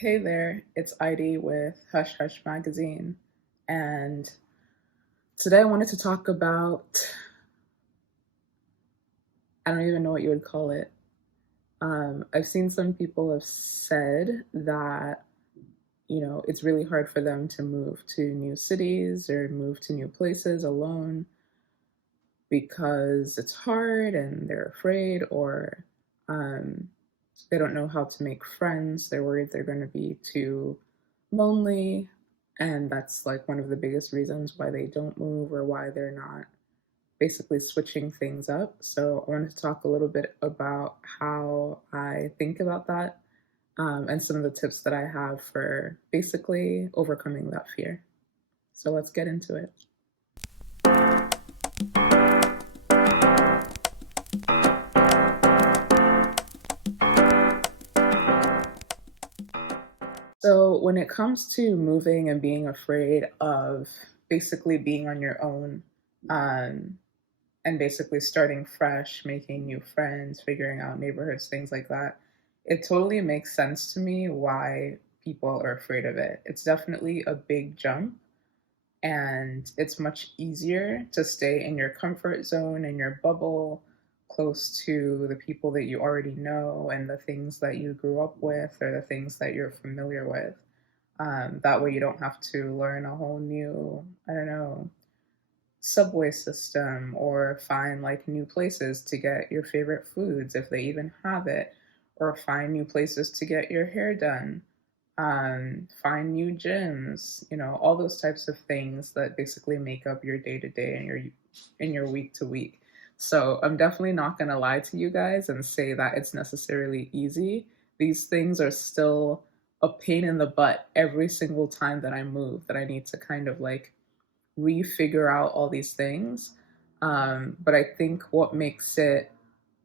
Hey there, it's Heidi with Hush Hush Magazine, and today I wanted to talk about, I don't even know what you would call it. I've seen some people have said that, it's really hard for them to move to new cities or move to new places alone because it's hard and they're afraid or um, they don't know how to make friends. They're worried they're going to be too lonely. And that's like one of the biggest reasons why they don't move or why they're not basically switching things up. So I wanted to talk a little bit about how I think about that and some of the tips that I have for basically overcoming that fear. So let's get into it. So, when it comes to moving and being afraid of basically being on your own, um, and basically starting fresh, making new friends, figuring out neighborhoods, things like that, it totally makes sense to me why people are afraid of it. It's definitely a big jump, and it's much easier to stay in your comfort zone, in your bubble, close to the people that you already know and the things that you grew up with or the things that you're familiar with. That way, you don't have to learn a whole new, I don't know, subway system or find like new places to get your favorite foods if they even have it, or find new places to get your hair done, find new gyms, all those types of things that basically make up your day to day and your week to week. So I'm definitely not going to lie to you guys and say that it's necessarily easy. These things are still a pain in the butt every single time that I move, that I need to kind of like refigure out all these things. But I think what makes it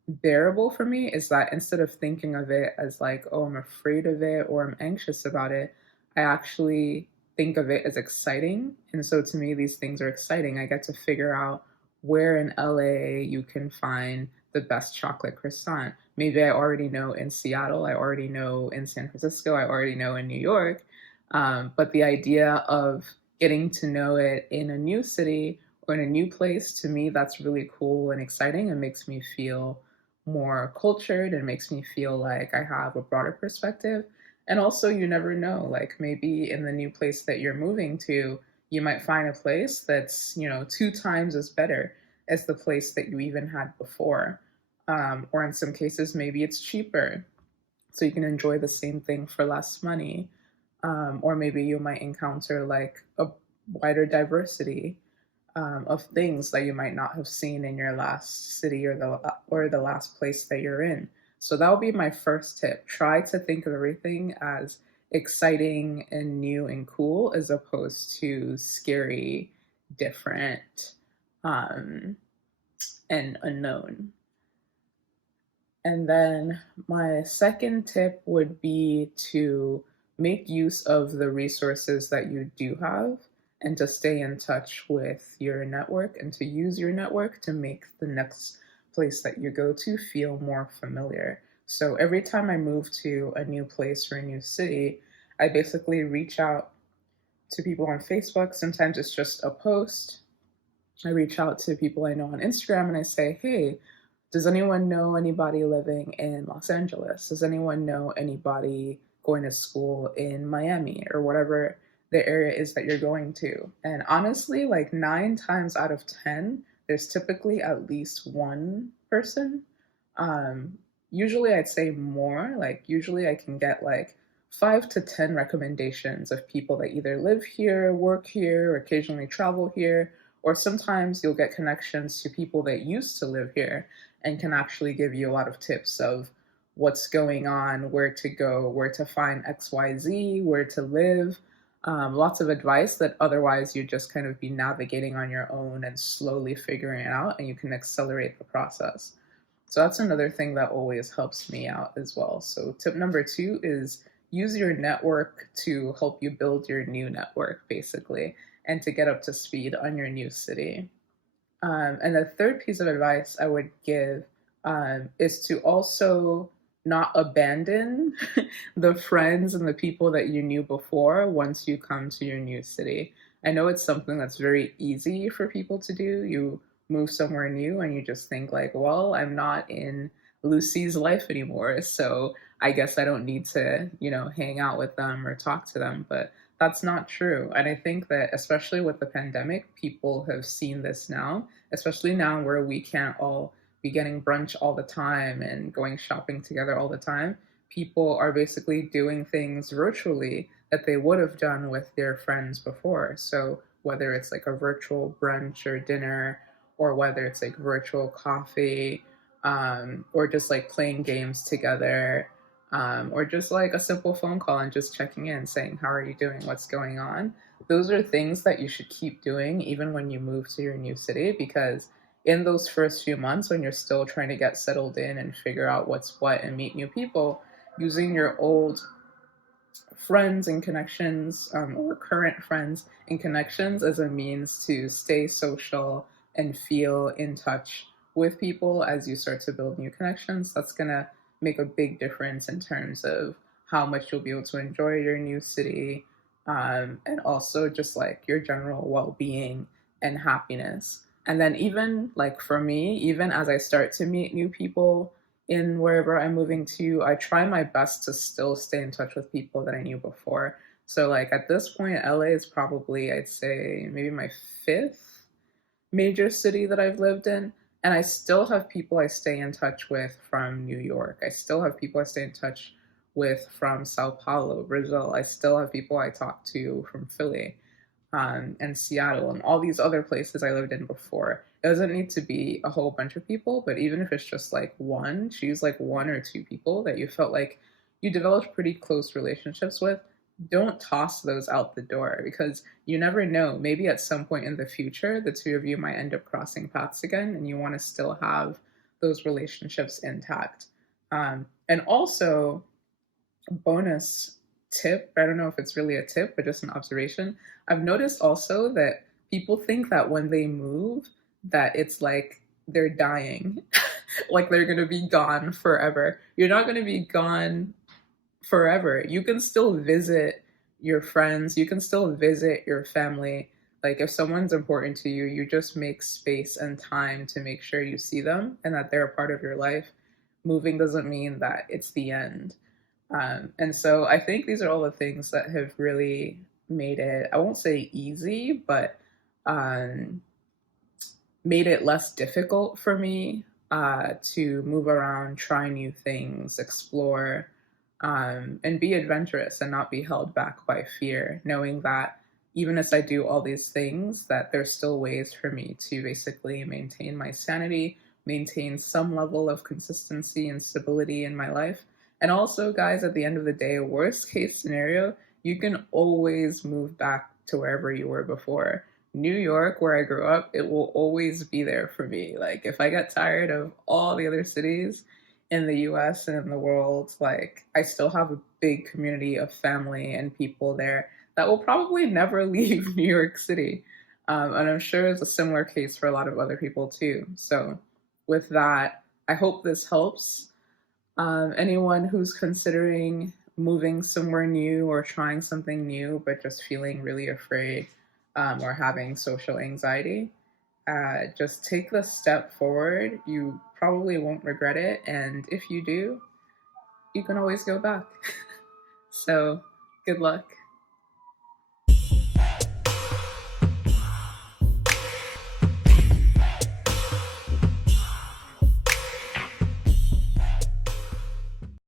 bearable for me is that instead of thinking of it as like, oh, I'm afraid of it or I'm anxious about it, I actually think of it as exciting. And so to me, these things are exciting. I get to figure out where in LA you can find the best chocolate croissant. Maybe I already know in Seattle, I already know in San Francisco, I already know in New York. But the idea of getting to know it in a new city or in a new place, to me, that's really cool and exciting and makes me feel more cultured and makes me feel like I have a broader perspective. And also, you never know, like maybe in the new place that you're moving to, you might find a place that's, two times as better as the place that you even had before. Or in some cases, maybe it's cheaper. So you can enjoy the same thing for less money. Or maybe you might encounter like a wider diversity of things that you might not have seen in your last city or the last place that you're in. So that would be my first tip. Try to think of everything as exciting and new and cool as opposed to scary, different, um, and unknown. And then my second tip would be to make use of the resources that you do have and to stay in touch with your network and to use your network to make the next place that you go to feel more familiar. So every time I move to a new place or a new city, I basically reach out to people on Facebook. Sometimes it's just a post. I reach out to people I know on Instagram and I say, hey, does anyone know anybody living in Los Angeles? Does anyone know anybody going to school in Miami or whatever the area is that you're going to? And honestly, like 9 times out of 10, there's typically at least one person. Um, Usually, I'd say more. Like, usually, I can get like 5 to 10 recommendations of people that either live here, work here, or occasionally travel here, or sometimes you'll get connections to people that used to live here and can actually give you a lot of tips of what's going on, where to go, where to find XYZ, where to live. Lots of advice that otherwise you'd just kind of be navigating on your own and slowly figuring it out, and you can accelerate the process. So that's another thing that always helps me out as well. So, tip number two is use your network to help you build your new network, basically, and to get up to speed on your new city. And the third piece of advice I would give is to also not abandon the friends and the people that you knew before once you come to your new city. I know it's something that's very easy for people to do. You move somewhere new and you just think like, well, I'm not in Lucy's life anymore, so I guess I don't need to, hang out with them or talk to them. But that's not true. And I think that especially with the pandemic, people have seen this now, especially now where we can't all be getting brunch all the time and going shopping together all the time. People are basically doing things virtually that they would have done with their friends before. So whether it's like a virtual brunch or dinner, or whether it's like virtual coffee, or just like playing games together, or just like a simple phone call and just checking in, saying, how are you doing? What's going on? Those are things that you should keep doing even when you move to your new city, because in those first few months when you're still trying to get settled in and figure out what's what and meet new people, using your old friends and connections, or current friends and connections as a means to stay social and feel in touch with people as you start to build new connections, that's going to make a big difference in terms of how much you'll be able to enjoy your new city, and also just like your general well-being and happiness. And then even like for me, even as I start to meet new people in wherever I'm moving to, I try my best to still stay in touch with people that I knew before. So like at this point, LA is probably, I'd say, maybe my fifth major city that I've lived in. And I still have people I stay in touch with from New York. I still have people I stay in touch with from Sao Paulo, Brazil. I still have people I talk to from Philly, and Seattle and all these other places I lived in before. It doesn't need to be a whole bunch of people, but even if it's just like one, choose like one or two people that you felt like you developed pretty close relationships with. Don't toss those out the door, because you never know. Maybe at some point in the future, the two of you might end up crossing paths again, and you want to still have those relationships intact. And also, bonus tip, I don't know if it's really a tip, but just an observation. I've noticed also that people think that when they move, that it's like they're dying, like they're going to be gone forever. You're not going to be gone forever. You can still visit your friends, you can still visit your family. Like if someone's important to you, you just make space and time to make sure you see them and that they're a part of your life. Moving doesn't mean that it's the end. And so I think these are all the things that have really made it, I won't say easy, but um, made it less difficult for me to move around, try new things, explore, and be adventurous and not be held back by fear, knowing that even as I do all these things, that there's still ways for me to basically maintain my sanity, maintain some level of consistency and stability in my life. And also, guys, at the end of the day, worst case scenario, you can always move back to wherever you were before. New York, where I grew up, it will always be there for me. Like, if I get tired of all the other cities in the US and in the world, like, I still have a big community of family and people there that will probably never leave New York City. And I'm sure it's a similar case for a lot of other people too. So, with that, I hope this helps. Anyone who's considering moving somewhere new or trying something new, but just feeling really afraid, or having social anxiety, just take the step forward. You probably won't regret it. And if you do, you can always go back. So, good luck.